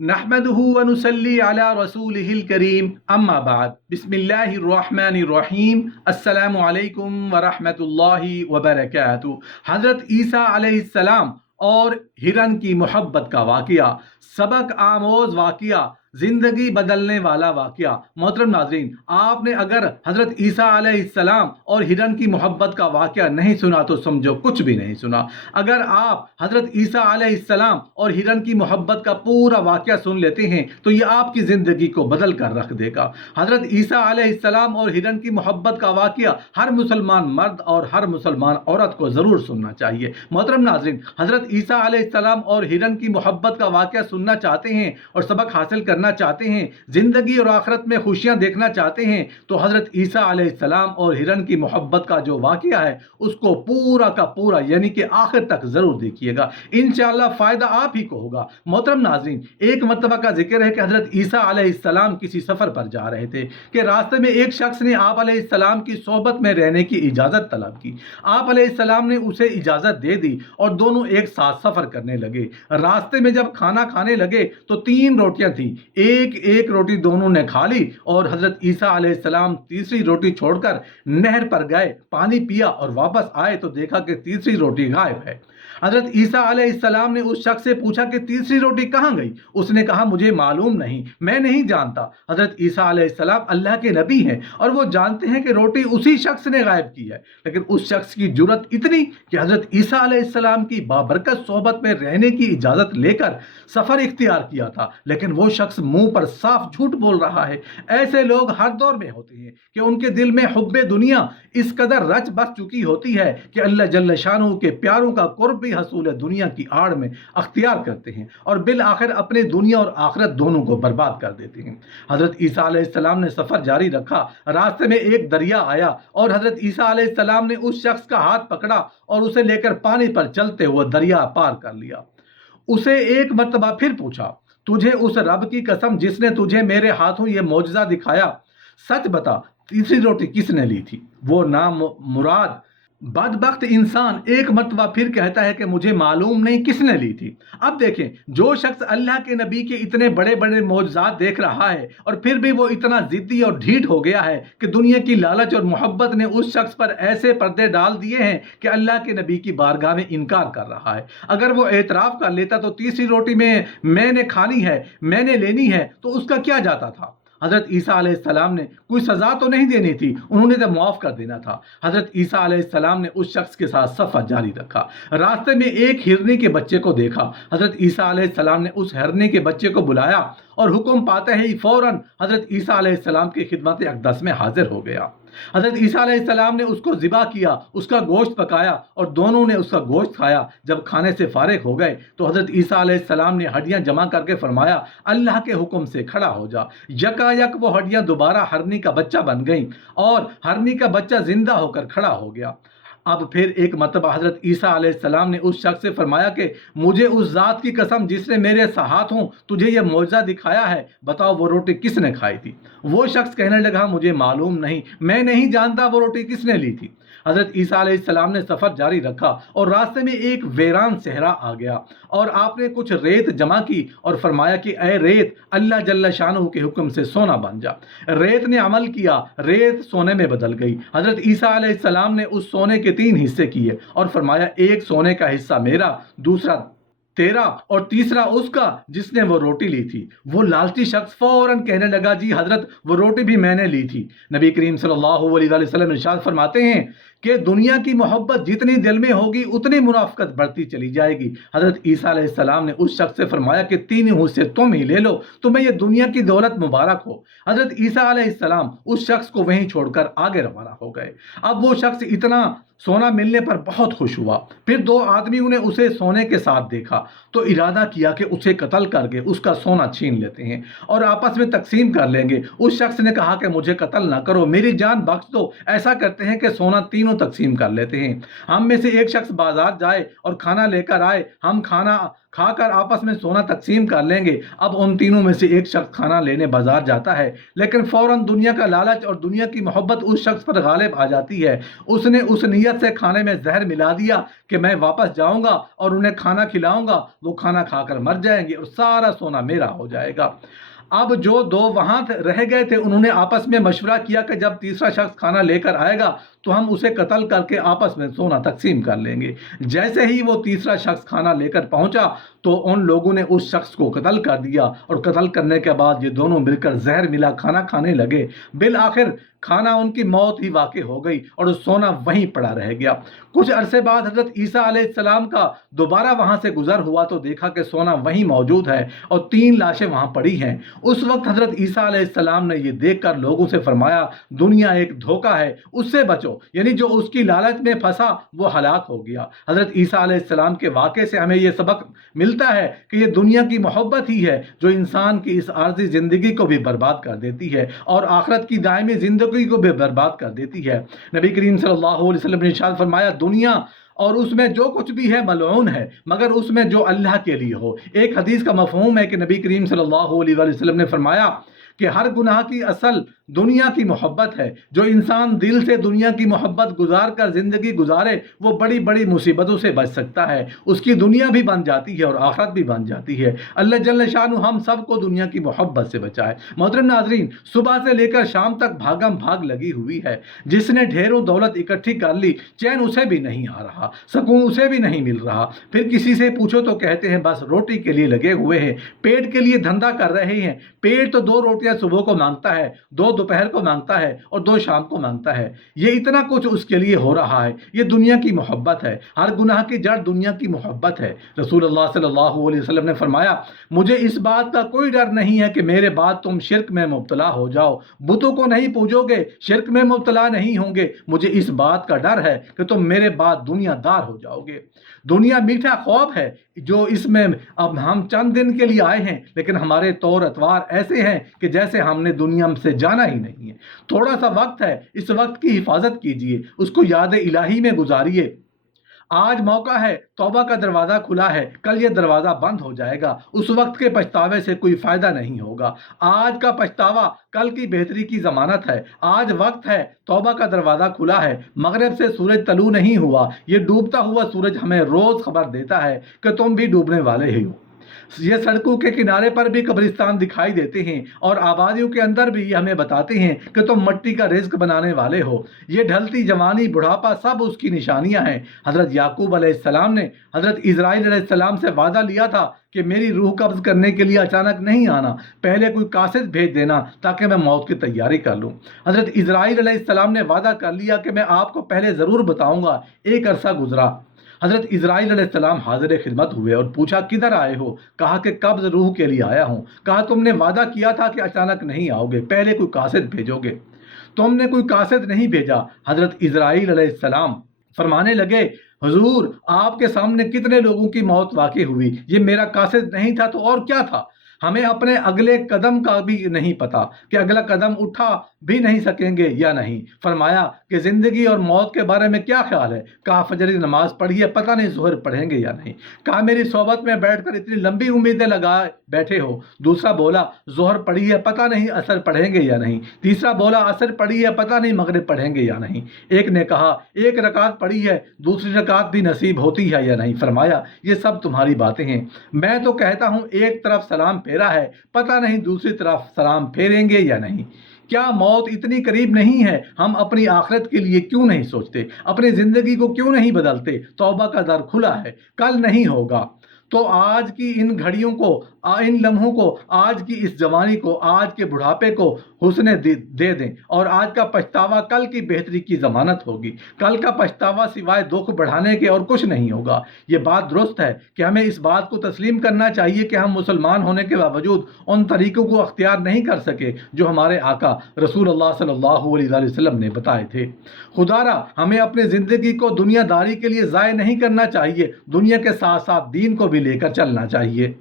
نحمده ونصلي على رسوله الكريم اما بعد بسم اللہ الرحمن الرحیم السلام علیکم ورحمۃ اللہ وبرکاتہ۔ حضرت عیسیٰ علیہ السلام اور ہرن کی محبت کا واقعہ، سبق آموز واقعہ، زندگی بدلنے والا واقعہ۔ محترم ناظرین، آپ نے اگر حضرت عیسیٰ علیہ السلام اور ہرن کی محبت کا واقعہ نہیں سنا تو سمجھو کچھ بھی نہیں سنا۔ اگر آپ حضرت عیسیٰ علیہ السلام اور ہرن کی محبت کا پورا واقعہ سن لیتے ہیں تو یہ آپ کی زندگی کو بدل کر رکھ دے گا۔ حضرت عیسیٰ علیہ السلام اور ہرن کی محبت کا واقعہ ہر مسلمان مرد اور ہر مسلمان عورت کو ضرور سننا چاہیے۔ محترم ناظرین، حضرت عیسیٰ علیہ السلام اور ہرن کی محبت کا واقعہ سننا چاہتے ہیں اور سبق حاصل کرنا چاہتے ہیں، زندگی اور آخرت میں خوشیاں دیکھنا چاہتے ہیں تو حضرت عیسیٰ علیہ السلام اور ہرن کی محبت کا جو واقعہ ہے اس کو پورا کا پورا یعنی کہ آخر تک ضرور دیکھیے گا، انشاءاللہ فائدہ آپ ہی کو ہوگا۔ محترم ناظرین، ایک مرتبہ کا ذکر ہے کہ حضرت عیسیٰ علیہ السلام کسی سفر پر جا رہے تھے کہ راستے میں ایک شخص نے آپ علیہ السلام کی صحبت میں رہنے کی اجازت طلب کی۔ آپ علیہ السلام نے اسے اجازت دے دی اور دونوں ایک ساتھ سفر کرنے لگے۔ راستے میں جب کھانا کھانے لگے تو 3 روٹیاں تھیں، ایک روٹی دونوں نے کھا لی اور حضرت عیسیٰ علیہ السلام تیسری روٹی چھوڑ کر نہر پر گئے، پانی پیا اور واپس آئے تو دیکھا کہ تیسری روٹی غائب ہے۔ حضرت عیسیٰ علیہ السلام نے اس شخص سے پوچھا کہ تیسری روٹی کہاں گئی؟ اس نے کہا مجھے معلوم نہیں، میں نہیں جانتا۔ حضرت عیسیٰ علیہ السلام اللہ کے نبی ہیں اور وہ جانتے ہیں کہ روٹی اسی شخص نے غائب کی ہے، لیکن اس شخص کی جرأت اتنی کہ حضرت عیسیٰ علیہ السلام کی بابرکت صحبت میں رہنے کی اجازت لے کر سفر اختیار کیا تھا، لیکن وہ شخص منہ پر صاف جھوٹ بول رہا ہے۔ ایسے لوگ ہر دور میں ہوتے ہیں کہ ان کے دل میں حب دنیا اس قدر رچ بس چکی ہوتی ہے کہ اللہ جل شانہ کے پیاروں کا قرب بھی حصول دنیا کی آڑ میں اختیار کرتے ہیں اور بالآخر اپنے دنیا اور آخرت دونوں کو برباد کر دیتے ہیں۔ حضرت عیسیٰ علیہ السلام نے سفر جاری رکھا، راستے میں ایک دریا آیا اور حضرت عیسیٰ علیہ السلام نے اس شخص کا ہاتھ پکڑا اور اسے لے کر پانی پر چلتے ہوئے دریا پار کر لیا۔ اسے ایک مرتبہ پھر پوچھا، تجھے اس رب کی قسم جس نے تجھے میرے ہاتھوں یہ معجزہ دکھایا، سچ بتا تیسری روٹی کس نے لی تھی؟ وہ نامراد بدبخت انسان ایک مرتبہ پھر کہتا ہے کہ مجھے معلوم نہیں کس نے لی تھی۔ اب دیکھیں، جو شخص اللہ کے نبی کے اتنے بڑے بڑے معجزات دیکھ رہا ہے اور پھر بھی وہ اتنا ضدی اور ڈھیٹ ہو گیا ہے کہ دنیا کی لالچ اور محبت نے اس شخص پر ایسے پردے ڈال دیے ہیں کہ اللہ کے نبی کی بارگاہ میں انکار کر رہا ہے۔ اگر وہ اعتراف کر لیتا تو تیسری روٹی میں نے کھانی ہے، میں نے لینی ہے، تو اس کا کیا جاتا تھا؟ حضرت عیسیٰ علیہ السلام نے کوئی سزا تو نہیں دینی تھی، انہوں نے تو معاف کر دینا تھا۔ حضرت عیسیٰ علیہ السلام نے اس شخص کے ساتھ سفر جاری رکھا۔ راستے میں ایک ہرنی کے بچے کو دیکھا۔ حضرت عیسیٰ علیہ السلام نے اس ہرنی کے بچے کو بلایا اور حکم پاتے ہی فوراً حضرت عیسیٰ علیہ السلام کی خدمت اقدس میں حاضر ہو گیا۔ حضرت عیسیٰ علیہ السلام نے اس کو ذبح کیا، اس کا گوشت پکایا اور دونوں نے اس کا گوشت کھایا۔ جب کھانے سے فارغ ہو گئے تو حضرت عیسیٰ علیہ السلام نے ہڈیاں جمع کر کے فرمایا، اللہ کے حکم سے کھڑا ہو جا۔ یکا یک وہ ہڈیاں دوبارہ ہرنی کا بچہ بن گئیں اور ہرنی کا بچہ زندہ ہو کر کھڑا ہو گیا۔ اب پھر ایک مرتبہ حضرت عیسیٰ علیہ السلام نے اس شخص سے فرمایا کہ مجھے اس ذات کی قسم جس نے میرے ہاتھوں تجھے یہ معجزہ دکھایا ہے، بتاؤ وہ روٹی کس نے کھائی تھی؟ وہ شخص کہنے لگا مجھے معلوم نہیں، میں نہیں جانتا وہ روٹی کس نے لی تھی۔ حضرت عیسیٰ علیہ السلام نے سفر جاری رکھا اور راستے میں ایک ویران صحرا آ گیا اور آپ نے کچھ ریت جمع کی اور فرمایا کہ اے ریت، اللہ جل شانہ کے حکم سے سونا بن جا۔ ریت نے عمل کیا، ریت سونے میں بدل گئی۔ حضرت عیسیٰ علیہ السلام نے اس سونے کے 3 حصے کیے اور فرمایا ایک سونے کا حصہ میرا، دوسرا تیرا اور تیسرا اس کا جس نے وہ روٹی لی تھی۔ وہ لالچی شخص فوراً کہنے لگا جی حضرت وہ روٹی بھی میں نے لی تھی۔ نبی کریم صلی اللہ علیہ وسلم ارشاد فرماتے ہیں کہ دنیا کی محبت جتنی دل میں ہوگی اتنی منافقت بڑھتی چلی جائے گی۔ حضرت عیسیٰ علیہ السلام نے اس شخص سے فرمایا کہ 3 حصے تم ہی لے لو، تمہیں یہ دنیا کی دولت مبارک ہو۔ حضرت عیسیٰ علیہ السلام اس شخص کو وہیں چھوڑ کر آگے روانہ ہو گئے۔ اب وہ شخص اتنا سونا ملنے پر بہت خوش ہوا۔ پھر 2 آدمیوں نے اسے سونے کے ساتھ دیکھا تو ارادہ کیا کہ اسے قتل کر کے اس کا سونا چھین لیتے ہیں اور آپس میں تقسیم کر لیں گے۔ اس شخص نے کہا کہ مجھے قتل نہ کرو، میری جان بخش دو۔ ایسا کرتے ہیں کہ سونا تینوں تینوں تقسیم کر لیتے ہیں۔ ہم میں سے ایک شخص بازار جائے اور کھانا لے کر آئے، ہم کھانا کھا کر آپس میں سونا تقسیم کر لیں گے۔ اب ان تینوں میں سے ایک شخص کھانا لینے بازار جاتا ہے، لیکن فوراً دنیا کا لالچ اور دنیا کی محبت اس شخص پر غالب آ جاتی ہے۔ اس نے اس نیت سے کھانے میں زہر ملا دیا کہ میں واپس جاؤں گا اور انہیں کھانا کھلاؤں گا، وہ کھانا کھا کر مر جائیں گے اور سارا سونا میرا ہو جائے گا۔ اب جو دو وہاں رہ گئے تھے انہوں نے آپس میں مشورہ کیا کہ جب تیسرا شخص کھانا لے کر آئے گا تو ہم اسے قتل کر کے آپس میں سونا تقسیم کر لیں گے۔ جیسے ہی وہ تیسرا شخص کھانا لے کر پہنچا تو ان لوگوں نے اس شخص کو قتل کر دیا، اور قتل کرنے کے بعد یہ دونوں مل کر زہر ملا کھانا کھانے لگے۔ بالآخر کھانا ان کی موت ہی واقع ہو گئی اور سونا وہیں پڑا رہ گیا۔ کچھ عرصے بعد حضرت عیسیٰ علیہ السلام کا دوبارہ وہاں سے گزر ہوا تو دیکھا کہ سونا وہیں موجود ہے اور 3 لاشیں وہاں پڑی ہیں۔ اس وقت حضرت عیسیٰ علیہ السلام نے یہ دیکھ کر لوگوں سے فرمایا، دنیا ایک دھوکہ ہے، اس سے بچو، یعنی جو اس کی لالچ میں پھنسا وہ ہلاک ہو گیا۔ حضرت عیسیٰ علیہ السلام کے واقعے سے ہمیں یہ سبق ملتا ہے کہ یہ دنیا کی محبت ہی ہے جو انسان کی اس عارضی زندگی کو بھی برباد کر دیتی ہے اور آخرت کی دائمی زندگی کو بھی برباد کر دیتی ہے۔ نبی کریم صلی اللہ علیہ وسلم نے ارشاد فرمایا، دنیا اور اس میں جو کچھ بھی ہے ملعون ہے مگر اس میں جو اللہ کے لیے ہو۔ ایک حدیث کا مفہوم ہے کہ نبی کریم صلی اللہ علیہ وسلم نے فرمایا کہ ہر گناہ کی اصل دنیا کی محبت ہے۔ جو انسان دل سے دنیا کی محبت گزار کر زندگی گزارے وہ بڑی بڑی مصیبتوں سے بچ سکتا ہے، اس کی دنیا بھی بن جاتی ہے اور آخرت بھی بن جاتی ہے۔ اللہ جل شانہ ہم سب کو دنیا کی محبت سے بچائے۔ محترم ناظرین، صبح سے لے کر شام تک بھاگم بھاگ لگی ہوئی ہے۔ جس نے ڈھیروں دولت اکٹھی کر لی چین اسے بھی نہیں آ رہا، سکون اسے بھی نہیں مل رہا۔ پھر کسی سے پوچھو تو کہتے ہیں بس روٹی کے لیے لگے ہوئے ہیں، پیٹ کے لیے دھندا کر رہے ہیں۔ پیٹ تو 2 روٹیاں صبح کو مانگتا ہے، 2 دوپہر کو مانگتا ہے اور 2 شام کو مانگتا ہے۔ یہ اتنا کچھ اس کے لیے ہو رہا ہے، یہ دنیا کی محبت ہے۔ ہر گناہ کی جڑ دنیا کی محبت ہے۔ رسول اللہ صلی اللہ علیہ وسلم نے فرمایا، مجھے اس بات کا کوئی ڈر نہیں ہے کہ میرے بعد تم شرک میں مبتلا ہو جاؤ، بتوں کو نہیں پوجو گے، شرک میں مبتلا نہیں ہوں گے، مجھے اس بات کا ڈر ہے کہ تم میرے بعد دنیا دار ہو جاؤ گے۔ دنیا میٹھا خواب ہے جو اس میں اب ہم چند دن کے لیے آئے ہیں، لیکن ہمارے طور اتوار ایسے ہیں کہ جیسے ہم نے دنیا سے جانا ہی نہیں ہے۔ تھوڑا سا وقت ہے، اس وقت کی حفاظت کیجئے، اس کو یاد الہی میں گزاریے۔ آج موقع ہے، توبہ کا دروازہ کھلا ہے، کل یہ دروازہ بند ہو جائے گا، اس وقت کے پچھتاوے سے کوئی فائدہ نہیں ہوگا۔ آج کا پچھتاوا کل کی بہتری کی ضمانت ہے۔ آج وقت ہے، توبہ کا دروازہ کھلا ہے۔ مغرب سے سورج طلوع نہیں ہوا، یہ ڈوبتا ہوا سورج ہمیں روز خبر دیتا ہے کہ تم بھی ڈوبنے والے ہی ہو۔ یہ سڑکوں کے کنارے پر بھی قبرستان دکھائی دیتے ہیں اور آبادیوں کے اندر بھی یہ ہمیں بتاتے ہیں کہ تم مٹی کا رزق بنانے والے ہو۔ یہ ڈھلتی جوانی، بڑھاپا سب اس کی نشانیاں ہیں۔ حضرت یعقوب علیہ السلام نے حضرت اسرائیل علیہ السلام سے وعدہ لیا تھا کہ میری روح قبض کرنے کے لیے اچانک نہیں آنا، پہلے کوئی قاصد بھیج دینا تاکہ میں موت کی تیاری کر لوں۔ حضرت اسرائیل علیہ السلام نے وعدہ کر لیا کہ میں آپ کو پہلے ضرور بتاؤں گا۔ ایک عرصہ گزرا، حضرت اسرائیل علیہ السلام حاضر خدمت ہوئے اور پوچھا کدھر آئے ہو؟ کہا کہ قبض روح کے لیے آیا ہوں۔ کہا تم نے وعدہ کیا تھا کہ اچانک نہیں آؤ گے، پہلے کوئی قاصد بھیجو گے، تم نے کوئی قاصد نہیں بھیجا۔ حضرت اسرائیل علیہ السلام فرمانے لگے، حضور آپ کے سامنے کتنے لوگوں کی موت واقع ہوئی، یہ میرا قاصد نہیں تھا تو اور کیا تھا؟ ہمیں اپنے اگلے قدم کا بھی نہیں پتا کہ اگلا قدم اٹھا بھی نہیں سکیں گے یا نہیں۔ فرمایا کہ زندگی اور موت کے بارے میں کیا خیال ہے؟ کہا فجر کی نماز پڑھی ہے، پتہ نہیں ظہر پڑھیں گے یا نہیں۔ کہا میری صحبت میں بیٹھ کر اتنی لمبی امیدیں لگائے بیٹھے ہو۔ دوسرا بولا ظہر پڑھی ہے، پتہ نہیں عصر پڑھیں گے یا نہیں۔ تیسرا بولا عصر پڑھی ہے، پتہ نہیں مغرب پڑھیں گے یا نہیں۔ ایک نے کہا 1 رکعت پڑھی ہے، دوسری رکعت بھی نصیب ہوتی ہے یا نہیں۔ فرمایا یہ سب تمہاری باتیں ہیں، میں تو کہتا ہوں ایک طرف سلام پھیرا ہے، پتہ نہیں دوسری طرف سلام پھیریں گے یا نہیں۔ کیا موت اتنی قریب نہیں ہے؟ ہم اپنی آخرت کے لیے کیوں نہیں سوچتے؟ اپنی زندگی کو کیوں نہیں بدلتے؟ توبہ کا در کھلا ہے، کل نہیں ہوگا۔ تو آج کی ان گھڑیوں کو، ان لمحوں کو، آج کی اس جوانی کو، آج کے بڑھاپے کو حسن دے دیں، اور آج کا پچھتاوا کل کی بہتری کی ضمانت ہوگی۔ کل کا پچھتاوا سوائے دکھ بڑھانے کے اور کچھ نہیں ہوگا۔ یہ بات درست ہے کہ ہمیں اس بات کو تسلیم کرنا چاہیے کہ ہم مسلمان ہونے کے باوجود ان طریقوں کو اختیار نہیں کر سکے جو ہمارے آقا رسول اللہ صلی اللہ علیہ وسلم نے بتائے تھے۔ خدا را ہمیں اپنی زندگی کو دنیا داری کے لیے ضائع نہیں کرنا چاہیے، دنیا کے ساتھ ساتھ دین کو بھی لے کر چلنا چاہیے۔